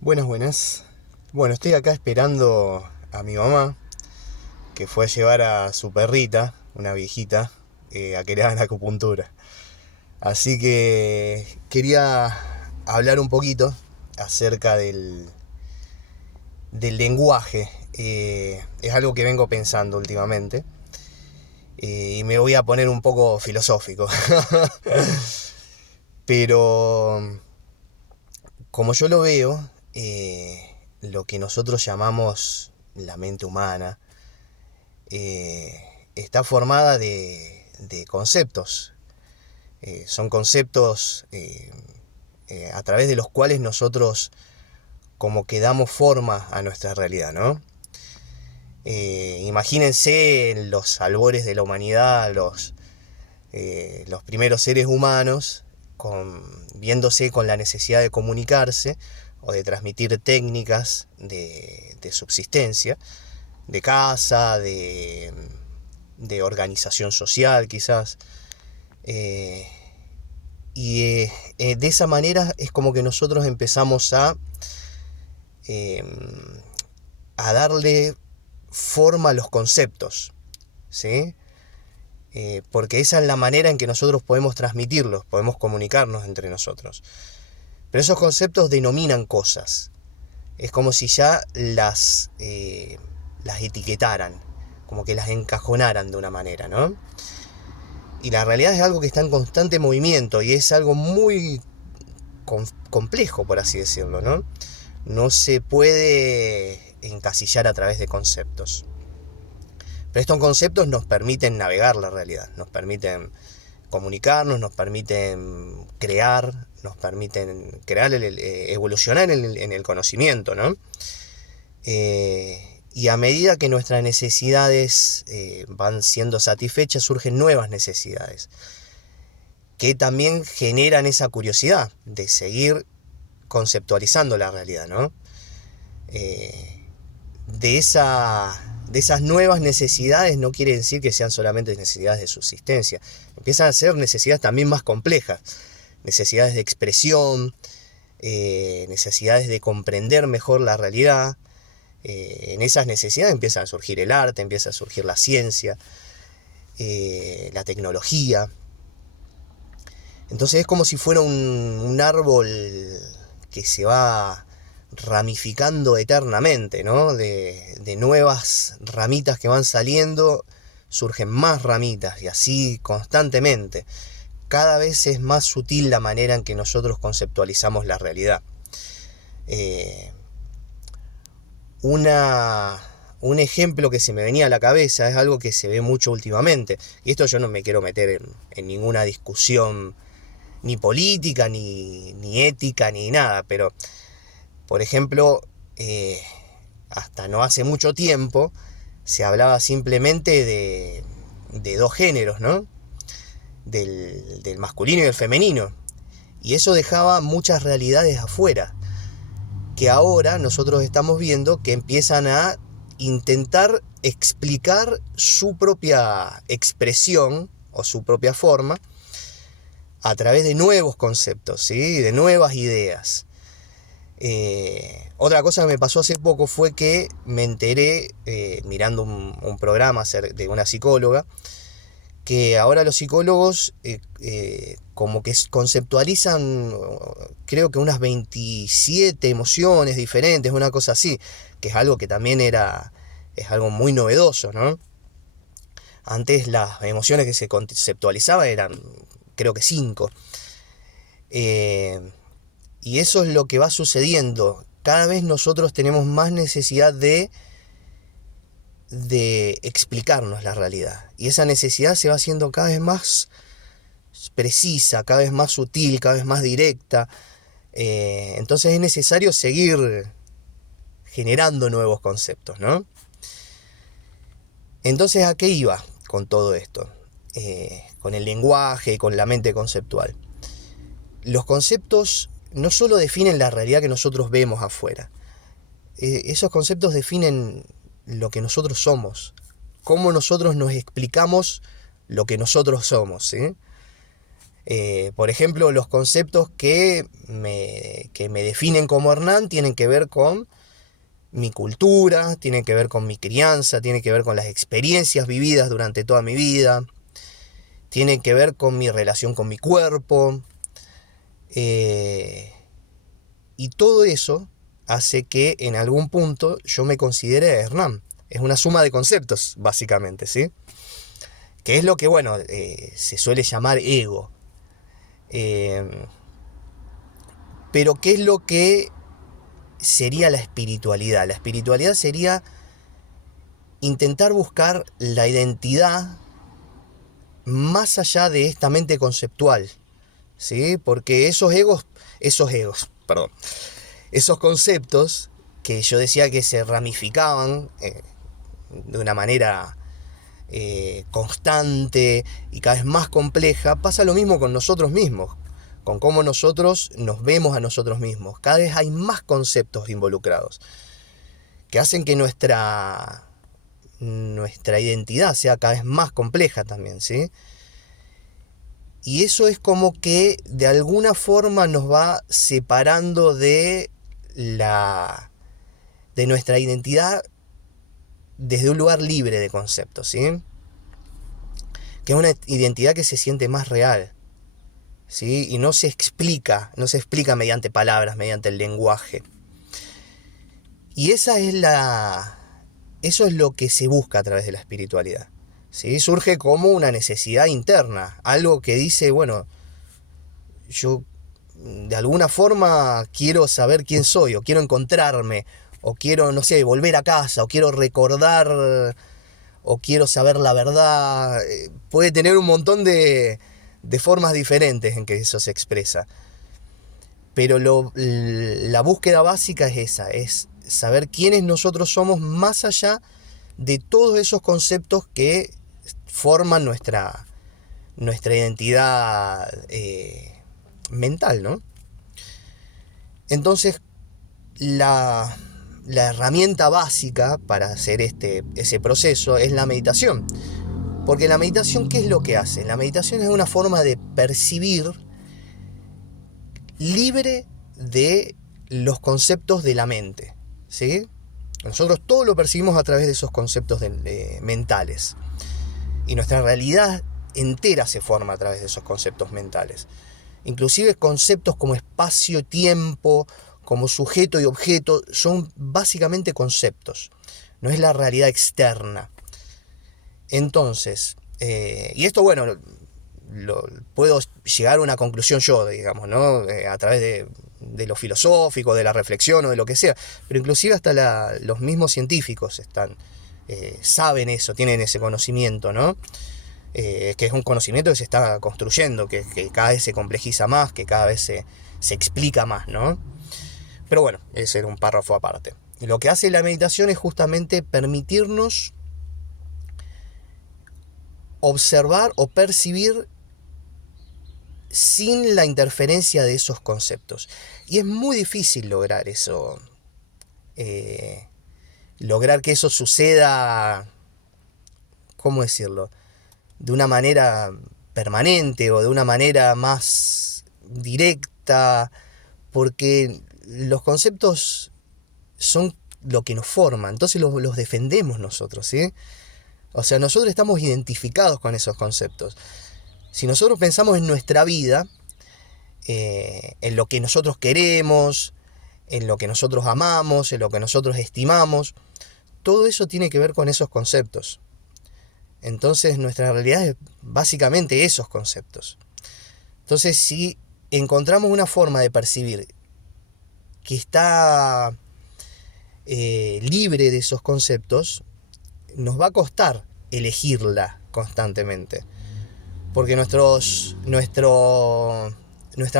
Buenas, buenas. Bueno, estoy acá esperando a mi mamá, que fue a llevar a su perrita, una viejita, a que le hagan acupuntura. Así que quería hablar un poquito acerca del lenguaje. Es algo que vengo pensando últimamente. Y me voy a poner un poco filosófico. Pero como yo lo veo, lo que nosotros llamamos la mente humana está formada de conceptos. Son conceptos a través de los cuales nosotros como que damos forma a nuestra realidad, ¿no? Imagínense en los albores de la humanidad, los primeros seres humanos viéndose con la necesidad de comunicarse o de transmitir técnicas de subsistencia, de caza, de organización social quizás. Eh, y de esa manera es como que nosotros empezamos eh, a darle forma a los conceptos, ¿sí? Porque esa es la manera en que nosotros podemos transmitirlos, podemos comunicarnos entre nosotros. Pero esos conceptos denominan cosas. Es como si ya las etiquetaran, como que las encajonaran de una manera, ¿no? Y la realidad es algo que está en constante movimiento y es algo muy complejo, por así decirlo, ¿no? No se puede encasillar a través de conceptos. Pero estos conceptos nos permiten navegar la realidad, nos permiten comunicarnos, nos permiten crear, evolucionar en el conocimiento, ¿no? Y a medida que nuestras necesidades van siendo satisfechas, surgen nuevas necesidades, que también generan esa curiosidad de seguir conceptualizando la realidad, ¿no? De esas nuevas necesidades no quiere decir que sean solamente necesidades de subsistencia. Empiezan a ser necesidades también más complejas. Necesidades de expresión, necesidades de comprender mejor la realidad. En esas necesidades empieza a surgir el arte, empieza a surgir la ciencia, la tecnología. Entonces es como si fuera un árbol que se va ramificando eternamente, ¿no? De nuevas ramitas que van saliendo, surgen más ramitas y así constantemente. Cada vez es más sutil la manera en que nosotros conceptualizamos la realidad. Un ejemplo que se me venía a la cabeza es algo que se ve mucho últimamente, y esto yo no me quiero meter en ninguna discusión ni política, ni ética, ni nada, pero por ejemplo, hasta no hace mucho tiempo se hablaba simplemente de dos géneros, ¿no? Del masculino y el femenino. Y eso dejaba muchas realidades afuera, que ahora nosotros estamos viendo que empiezan a intentar explicar su propia expresión o su propia forma a través de nuevos conceptos, ¿sí? De nuevas ideas. Otra cosa que me pasó hace poco fue que me enteré, mirando un programa de una psicóloga, que ahora los psicólogos como que conceptualizan, creo que unas 27 emociones diferentes, una cosa así, que es algo que también es algo muy novedoso, ¿no? Antes las emociones que se conceptualizaban eran, creo que 5. Y eso es lo que va sucediendo. Cada vez nosotros tenemos más necesidad de explicarnos la realidad. Y esa necesidad se va haciendo cada vez más precisa, cada vez más sutil, cada vez más directa. Entonces es necesario seguir generando nuevos conceptos, ¿no? Entonces, ¿a qué iba con todo esto? Con el lenguaje, con la mente conceptual. Los conceptos no solo definen la realidad que nosotros vemos afuera. Esos conceptos definen lo que nosotros somos, cómo nosotros nos explicamos lo que nosotros somos, ¿sí? Por ejemplo, los conceptos que me definen como Hernán tienen que ver con mi cultura, tienen que ver con mi crianza, tienen que ver con las experiencias vividas durante toda mi vida, tienen que ver con mi relación con mi cuerpo, y todo eso hace que en algún punto yo me considere Hernán. Es una suma de conceptos, básicamente, ¿sí? Que es lo que, bueno, se suele llamar ego. Pero ¿qué es lo que sería la espiritualidad? La espiritualidad sería intentar buscar la identidad más allá de esta mente conceptual, ¿sí? Porque esos conceptos que yo decía que se ramificaban de una manera constante y cada vez más compleja, pasa lo mismo con nosotros mismos, con cómo nosotros nos vemos a nosotros mismos. Cada vez hay más conceptos involucrados que hacen que nuestra identidad sea cada vez más compleja también, ¿sí? Y eso es como que de alguna forma nos va separando de nuestra identidad desde un lugar libre de conceptos, ¿sí? Que es una identidad que se siente más real, ¿sí? Y no se explica mediante palabras, mediante el lenguaje. Y eso es lo que se busca a través de la espiritualidad, ¿sí? Surge como una necesidad interna, algo que dice, bueno, yo de alguna forma quiero saber quién soy, o quiero encontrarme, o quiero, no sé, volver a casa, o quiero recordar, o quiero saber la verdad. Puede tener un montón de formas diferentes en que eso se expresa. Pero la búsqueda básica es esa, es saber quiénes nosotros somos más allá de todos esos conceptos que forman nuestra identidad mental, ¿no? Entonces, la herramienta básica para hacer ese proceso es la meditación. Porque la meditación, ¿qué es lo que hace? La meditación es una forma de percibir libre de los conceptos de la mente, ¿sí? Nosotros todo lo percibimos a través de esos conceptos mentales. Y nuestra realidad entera se forma a través de esos conceptos mentales. Inclusive conceptos como espacio-tiempo, como sujeto y objeto, son básicamente conceptos. No es la realidad externa. Entonces, y esto, bueno, puedo llegar a una conclusión yo, digamos, ¿no? A través de lo filosófico, de la reflexión o de lo que sea. Pero inclusive hasta los mismos científicos saben eso, tienen ese conocimiento, ¿no? Que es un conocimiento que se está construyendo, que cada vez se complejiza más, que cada vez se explica más, ¿no? Pero bueno, ese era un párrafo aparte. Y lo que hace la meditación es justamente permitirnos observar o percibir sin la interferencia de esos conceptos. Y es muy difícil lograr eso, lograr que eso suceda, ¿cómo decirlo?, de una manera permanente o de una manera más directa, porque los conceptos son lo que nos forma, entonces los defendemos nosotros, ¿sí? O sea, nosotros estamos identificados con esos conceptos. Si nosotros pensamos en nuestra vida, en lo que nosotros queremos, en lo que nosotros amamos, en lo que nosotros estimamos, todo eso tiene que ver con esos conceptos. Entonces nuestra realidad es básicamente esos conceptos. Entonces, si encontramos una forma de percibir que está libre de esos conceptos, nos va a costar elegirla constantemente. Porque nuestra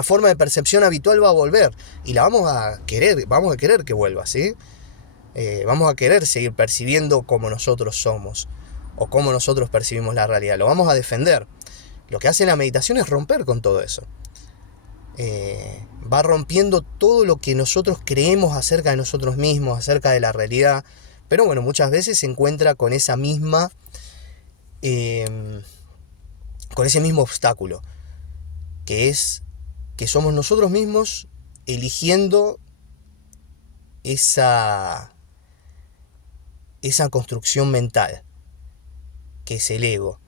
forma de percepción habitual va a volver. Y la vamos a querer que vuelva, ¿sí? Vamos a querer seguir percibiendo como nosotros somos, o cómo nosotros percibimos la realidad. Lo vamos a defender. Lo que hace la meditación es romper con todo eso. Va rompiendo todo lo que nosotros creemos acerca de nosotros mismos, acerca de la realidad. Pero bueno, muchas veces se encuentra con esa misma... con ese mismo obstáculo. que es que somos nosotros mismos eligiendo esa construcción mental, que es el ego,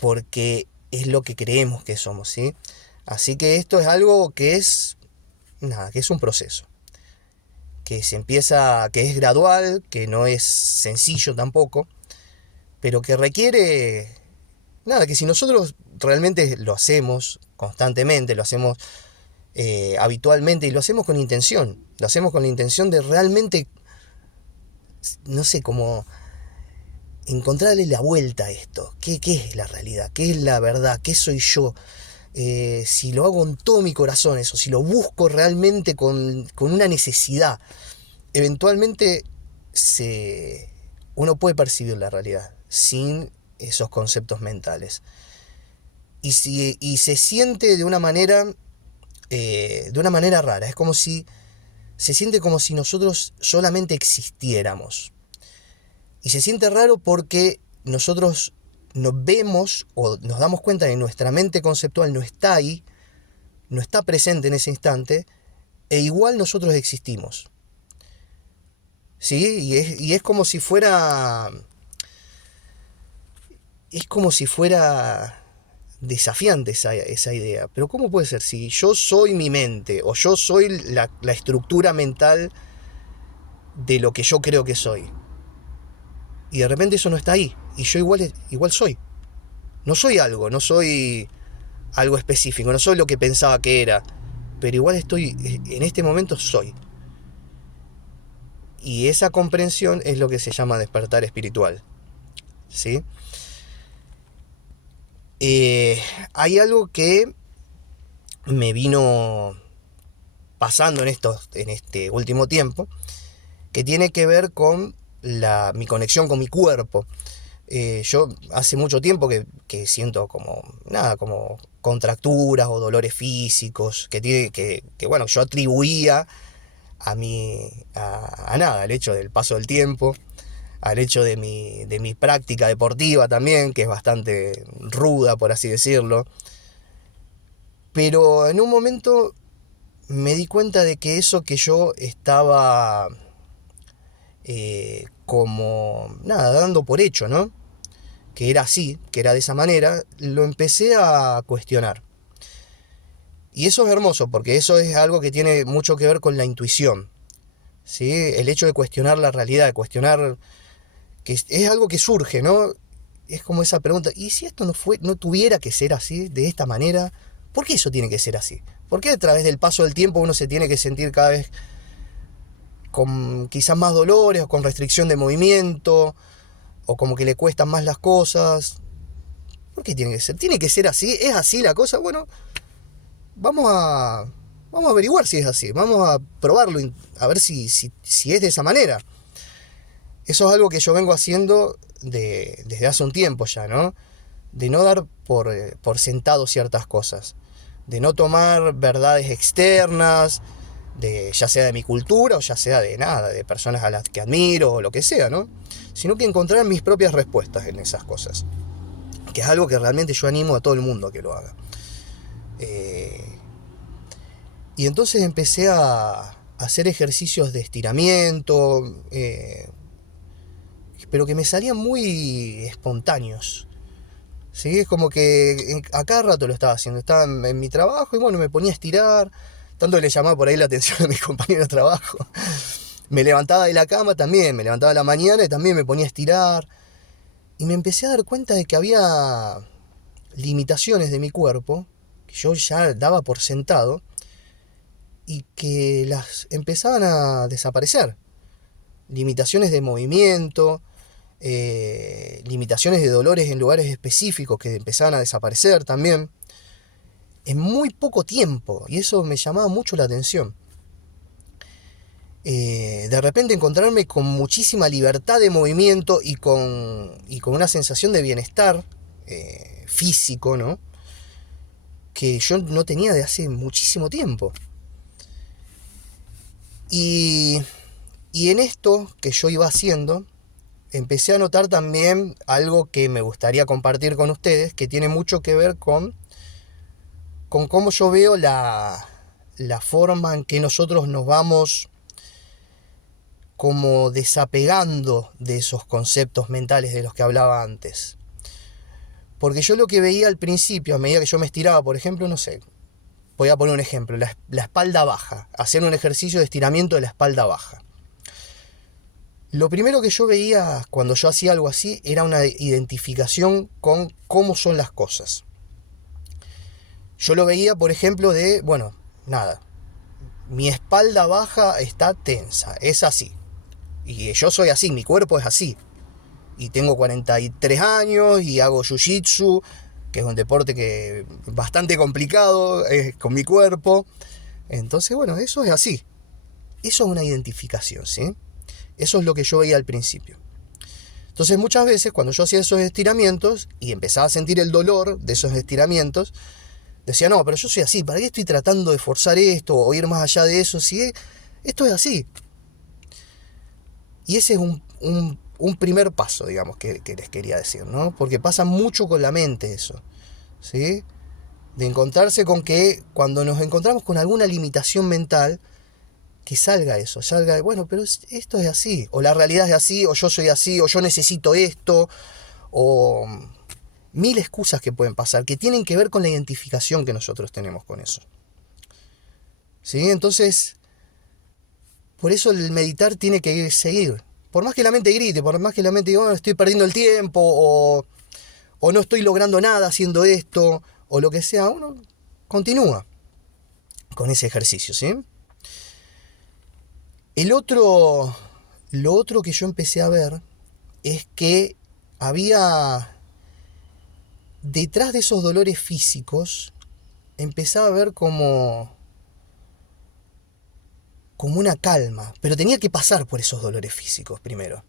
porque es lo que creemos que somos, ¿sí? Así que esto es algo que es un proceso, que es gradual, que no es sencillo tampoco, pero que requiere, que si nosotros realmente lo hacemos constantemente, lo hacemos habitualmente y lo hacemos con intención, de realmente, no sé, como encontrarle la vuelta a esto. ¿Qué es la realidad? ¿Qué es la verdad? ¿Qué soy yo? Si lo hago con todo mi corazón, eso, si lo busco realmente con una necesidad, eventualmente uno puede percibir la realidad sin esos conceptos mentales. Y se siente de una manera rara. Es como si se siente como si nosotros solamente existiéramos. Y se siente raro porque nosotros nos vemos o nos damos cuenta de que nuestra mente conceptual no está ahí, no está presente en ese instante, e igual nosotros existimos. ¿Sí? Y es como si fuera... Es como si fuera desafiante esa idea. Pero ¿cómo puede ser? Si yo soy mi mente, o yo soy la estructura mental de lo que yo creo que soy, y de repente eso no está ahí, y yo igual soy. No soy algo específico, no soy lo que pensaba que era, pero igual en este momento soy. Y esa comprensión es lo que se llama despertar espiritual, ¿sí? Hay algo que me vino pasando en este último tiempo, que tiene que ver con mi conexión con mi cuerpo. Yo hace mucho tiempo que siento como contracturas o dolores físicos que bueno, yo atribuía al hecho del paso del tiempo, al hecho de mi práctica deportiva también, que es bastante ruda, por así decirlo. Pero en un momento me di cuenta de que eso que yo estaba dando por hecho, ¿no? Que era así, que era de esa manera, lo empecé a cuestionar. Y eso es hermoso, porque eso es algo que tiene mucho que ver con la intuición, ¿sí? El hecho de cuestionar la realidad, de cuestionar, que es algo que surge, ¿no? Es como esa pregunta, ¿y si esto no tuviera que ser así, de esta manera? ¿Por qué eso tiene que ser así? ¿Por qué a través del paso del tiempo uno se tiene que sentir cada vez con quizás más dolores, o con restricción de movimiento, o como que le cuestan más las cosas? ¿Por qué tiene que ser? ¿Tiene que ser así? ¿Es así la cosa? Bueno, vamos a averiguar si es así. Vamos a probarlo, a ver si es de esa manera. Eso es algo que yo vengo haciendo desde hace un tiempo ya, ¿no? De no dar por sentado ciertas cosas. De no tomar verdades externas, ya sea de mi cultura o ya sea de personas a las que admiro o lo que sea, ¿no? Sino que encontrar mis propias respuestas en esas cosas. Que es algo que realmente yo animo a todo el mundo a que lo haga. Y entonces empecé a hacer ejercicios de estiramiento, pero que me salían muy espontáneos. ¿Sí? Es como que a cada rato lo estaba haciendo. Estaba en mi trabajo y bueno, me ponía a estirar. Tanto que le llamaba por ahí la atención a mis compañeros de trabajo. Me levantaba de la cama también, me levantaba a la mañana y también me ponía a estirar. Y me empecé a dar cuenta de que había limitaciones de mi cuerpo, que yo ya daba por sentado, y que las empezaban a desaparecer. Limitaciones de movimiento, limitaciones de dolores en lugares específicos que empezaban a desaparecer también, en muy poco tiempo, y eso me llamaba mucho la atención. De repente encontrarme con muchísima libertad de movimiento y con una sensación de bienestar físico, ¿no? Que yo no tenía de hace muchísimo tiempo. Y en esto que yo iba haciendo, empecé a notar también algo que me gustaría compartir con ustedes, que tiene mucho que ver con con cómo yo veo la forma en que nosotros nos vamos como desapegando de esos conceptos mentales de los que hablaba antes. Porque yo lo que veía al principio, a medida que yo me estiraba, por ejemplo, no sé, voy a poner un ejemplo, la espalda baja, hacer un ejercicio de estiramiento de la espalda baja. Lo primero que yo veía cuando yo hacía algo así era una identificación con cómo son las cosas. Yo lo veía, por ejemplo, mi espalda baja está tensa, es así. Y yo soy así, mi cuerpo es así. Y tengo 43 años y hago jiu-jitsu, que es un deporte que es bastante complicado con mi cuerpo. Entonces, eso es así. Eso es una identificación, ¿sí? Eso es lo que yo veía al principio. Entonces, muchas veces cuando yo hacía esos estiramientos y empezaba a sentir el dolor de esos estiramientos, decía, no, pero yo soy así, ¿para qué estoy tratando de forzar esto o ir más allá de eso? Si esto es así. Y ese es un primer paso, digamos, que les quería decir, ¿no? Porque pasa mucho con la mente eso, ¿sí? De encontrarse con que cuando nos encontramos con alguna limitación mental, que salga eso, pero esto es así, o la realidad es así, o yo soy así, o yo necesito esto, o mil excusas que pueden pasar, que tienen que ver con la identificación que nosotros tenemos con eso. ¿Sí? Entonces, por eso el meditar tiene que seguir. Por más que la mente grite, por más que la mente diga, estoy perdiendo el tiempo, o no estoy logrando nada haciendo esto, o lo que sea, uno continúa con ese ejercicio, ¿sí? Lo otro que yo empecé a ver es que había, detrás de esos dolores físicos, empezaba a ver como una calma, pero tenía que pasar por esos dolores físicos primero.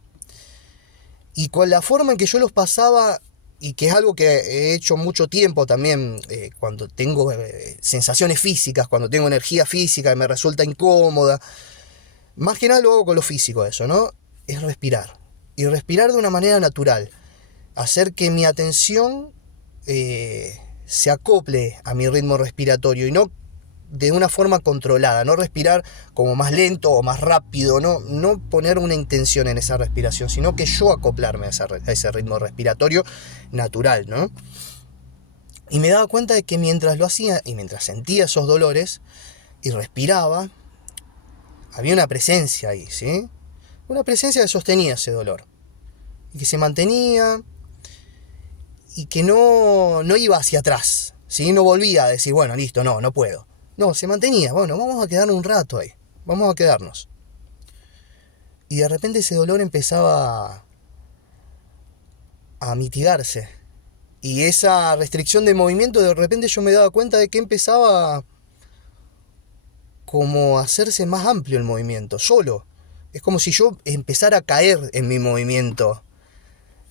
Y con la forma en que yo los pasaba, y que es algo que he hecho mucho tiempo también, cuando tengo sensaciones físicas, cuando tengo energía física y me resulta incómoda, más que nada lo hago con lo físico eso, ¿no? Es respirar. Y respirar de una manera natural. Hacer que mi atención se acople a mi ritmo respiratorio y no de una forma controlada, no respirar como más lento o más rápido, no poner una intención en esa respiración, sino que yo acoplarme a ese ritmo respiratorio natural, ¿no? Y me daba cuenta de que mientras lo hacía y mientras sentía esos dolores y respiraba, había una presencia ahí, ¿sí? Una presencia que sostenía ese dolor y que se mantenía y que no iba hacia atrás, ¿sí? No volvía a decir, bueno, listo, no puedo. No, se mantenía, vamos a quedarnos un rato ahí, vamos a quedarnos. Y de repente ese dolor empezaba a mitigarse. Y esa restricción de movimiento, de repente yo me daba cuenta de que empezaba como a hacerse más amplio el movimiento, solo. Es como si yo empezara a caer en mi movimiento.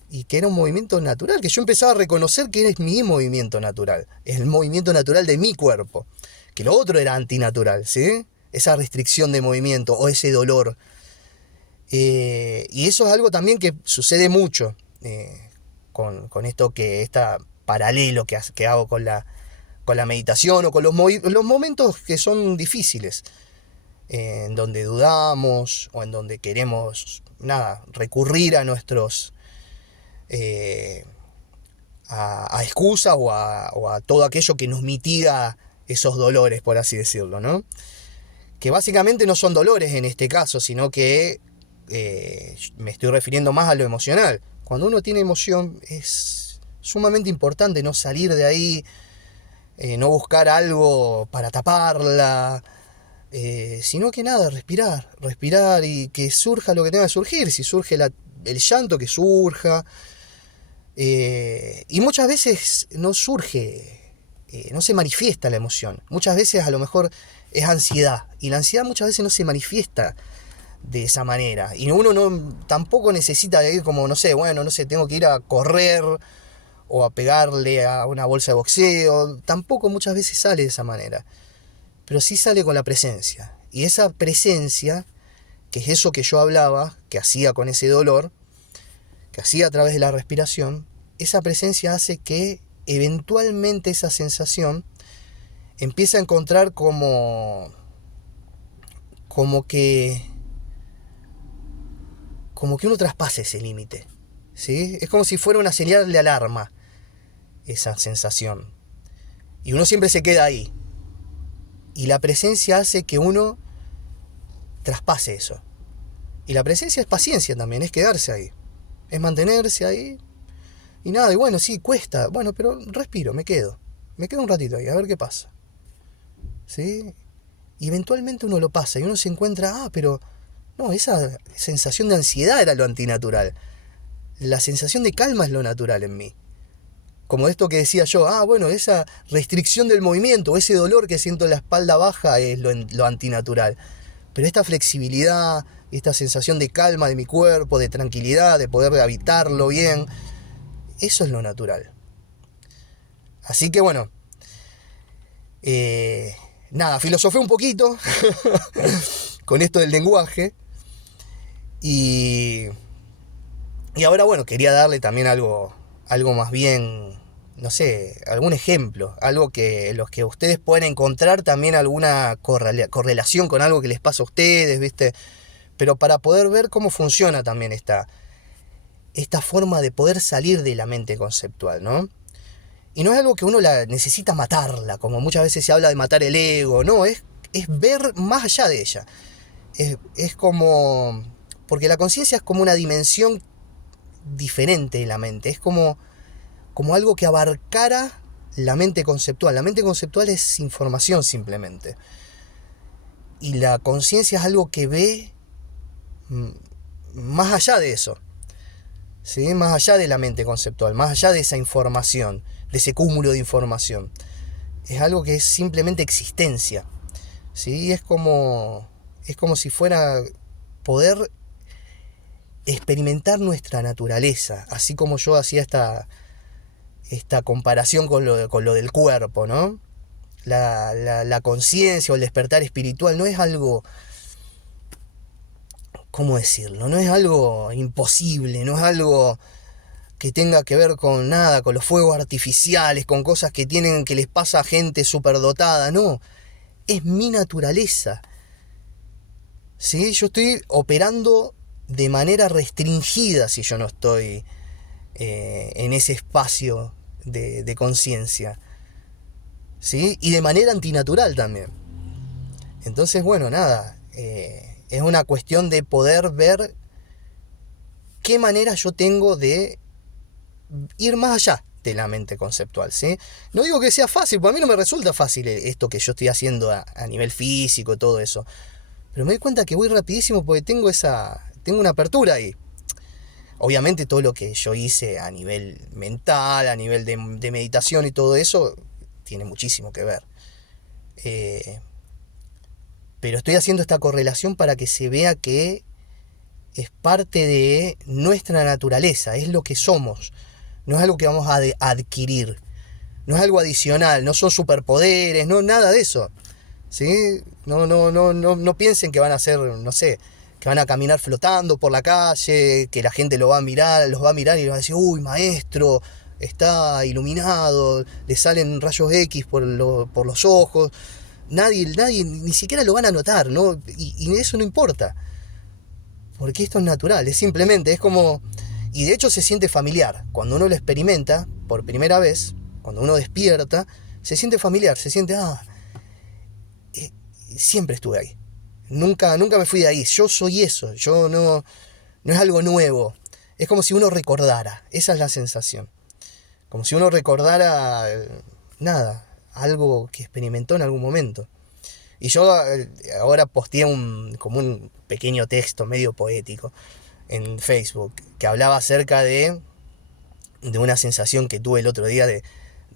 Y que era un movimiento natural, que yo empezaba a reconocer que es mi movimiento natural. Es el movimiento natural de mi cuerpo. Que lo otro era antinatural, ¿sí? Esa restricción de movimiento o ese dolor. Y eso es algo también que sucede mucho con esto está paralelo que hago con la meditación o con los momentos que son difíciles, en donde dudamos o en donde queremos recurrir a nuestros a excusas o a todo aquello que nos mitiga esos dolores, por así decirlo, ¿no? Que básicamente no son dolores en este caso, sino que me estoy refiriendo más a lo emocional. Cuando uno tiene emoción es sumamente importante no salir de ahí, no buscar algo para taparla, sino que respirar y que surja lo que tenga que surgir. Si surge el llanto, que surja. Y muchas veces no surge, no se manifiesta la emoción. Muchas veces a lo mejor es ansiedad. Y la ansiedad muchas veces no se manifiesta de esa manera. Y uno tampoco necesita de ir como, tengo que ir a correr o a pegarle a una bolsa de boxeo. Tampoco muchas veces sale de esa manera. Pero sí sale con la presencia. Y esa presencia, que es eso que yo hablaba, que hacía con ese dolor, que hacía a través de la respiración, esa presencia hace que eventualmente esa sensación empieza a encontrar como que uno traspase ese límite, ¿sí? Es como si fuera una señal de alarma, esa sensación. Y uno siempre se queda ahí. Y la presencia hace que uno traspase eso. Y la presencia es paciencia también, es quedarse ahí. Es mantenerse ahí. Y nada, y bueno, sí, cuesta. Bueno, pero respiro, me quedo. Me quedo un ratito ahí, a ver qué pasa. ¿Sí? Y eventualmente uno lo pasa y uno se encuentra, pero no, esa sensación de ansiedad era lo antinatural. La sensación de calma es lo natural en mí. Como esto que decía yo, bueno, esa restricción del movimiento, ese dolor que siento en la espalda baja es lo antinatural. Pero esta flexibilidad, esta sensación de calma de mi cuerpo, de tranquilidad, de poder habitarlo bien, eso es lo natural. Así que bueno, nada, filosofé un poquito con esto del lenguaje. Y ahora, bueno, quería darle también algo más bien, no sé, algún ejemplo, algo que los que ustedes pueden encontrar también alguna correlación con algo que les pasa a ustedes, ¿viste? Pero para poder ver cómo funciona también esta forma de poder salir de la mente conceptual, ¿no? Y no es algo que uno necesita matarla, como muchas veces se habla de matar el ego, no, es ver más allá de ella. Es como... Porque la conciencia es como una dimensión diferente de la mente, es como algo que abarcara la mente conceptual. La mente conceptual es información simplemente. Y la conciencia es algo que ve más allá de eso, ¿sí? Más allá de la mente conceptual, más allá de esa información, de ese cúmulo de información. Es algo que es simplemente existencia, ¿sí? Es como si fuera poder experimentar nuestra naturaleza, así como yo hacía esta comparación con lo del cuerpo, ¿no? La conciencia o el despertar espiritual no es algo, ¿cómo decirlo? No es algo imposible, no es algo que tenga que ver con nada, con los fuegos artificiales, con cosas que les pasa a gente superdotada, no. Es mi naturaleza, ¿sí? Yo estoy operando de manera restringida si yo no estoy en ese espacio de conciencia, ¿sí? Y de manera antinatural también. Entonces, bueno, nada, es una cuestión de poder ver qué manera yo tengo de ir más allá de la mente conceptual, ¿sí? No digo que sea fácil, porque a mí no me resulta fácil esto que yo estoy haciendo a nivel físico y todo eso, pero me doy cuenta que voy rapidísimo porque tengo una apertura ahí. Obviamente todo lo que yo hice a nivel mental, a nivel de meditación y todo eso, tiene muchísimo que ver. Pero estoy haciendo esta correlación para que se vea que es parte de nuestra naturaleza, es lo que somos. No es algo que vamos a adquirir, no es algo adicional, no son superpoderes, no nada de eso, ¿sí? No piensen que van a ser, no sé, que van a caminar flotando por la calle, que la gente los va a mirar y les va a decir, uy, maestro, está iluminado, le salen rayos X por los ojos. Nadie ni siquiera lo van a notar, ¿no? Y eso no importa, porque esto es natural, es simplemente, es como... Y de hecho se siente familiar. Cuando uno lo experimenta por primera vez, cuando uno despierta, se siente familiar, se siente, siempre estuve ahí. Nunca me fui de ahí. Yo soy eso, yo no es algo nuevo. Es como si uno recordara, esa es la sensación. Como si uno recordara, nada, algo que experimentó en algún momento. Y yo ahora posteé como un pequeño texto medio poético en Facebook, que hablaba acerca de una sensación que tuve el otro día de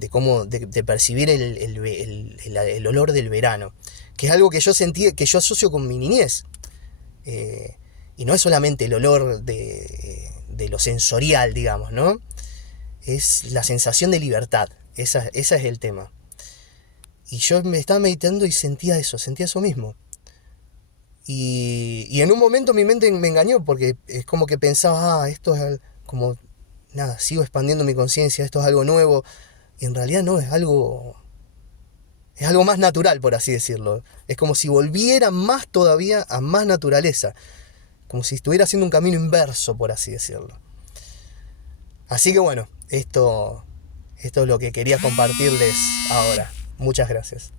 cómo de percibir el olor del verano, que es algo que yo sentí, que yo asocio con mi niñez, y no es solamente el olor de lo sensorial, digamos, ¿no? Es la sensación de libertad, ese es el tema. Y yo me estaba meditando y sentía eso mismo. Y en un momento mi mente me engañó, porque es como que pensaba, esto es como, nada, sigo expandiendo mi conciencia, esto es algo nuevo. Y en realidad no, es algo Es algo más natural, por así decirlo. Es como si volviera más todavía a más naturaleza. Como si estuviera haciendo un camino inverso, por así decirlo. Así que bueno, esto es lo que quería compartirles ahora. Muchas gracias.